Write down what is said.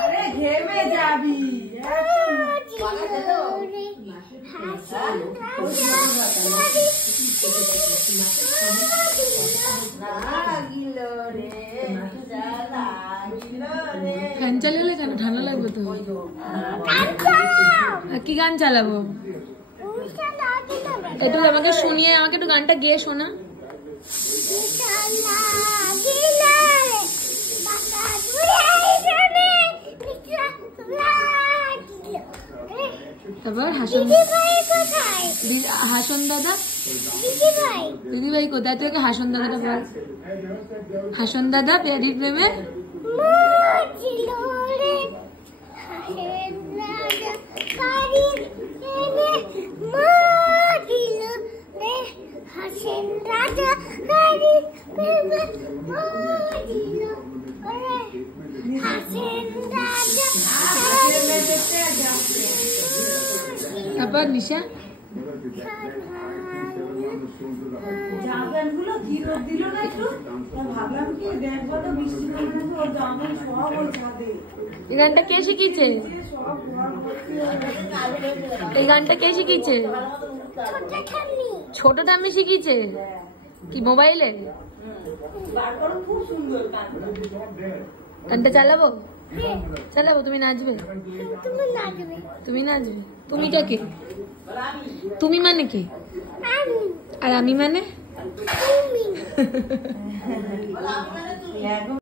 अरे घेमे जाबी গান চালালে কেন? ঠান্ডা লাগবে তো। কি গান চালাবো? একটু আমাকে শুনিয়ে, আমাকে একটু গানটা গেয়ে শোনা। তারপর হাসন দাদা, দিদি ভাই কোথায়? তুই ওকে হাসন দাদাটা বল। হাসন দাদা প্যারির প্রেমে তারপর নিশা জামগানগুলো কি রোদ দিল না একটু, ভাবলাম কি দেখবো তো বৃষ্টি পড়বে না, ওর জামগান সব ওর ছাদে। এই গানটা কে শিখিয়েছে? এই গানটা কে শিখিয়েছে? ছোট ঠাম্মি শিখিয়েছে। কি মোবাইলে? গানটা চালাবো? চালাবো। তুমি নাচবে? তুমি নাচবে? তুমিটা কে? তুমি মানে কে? আর আমি মানে?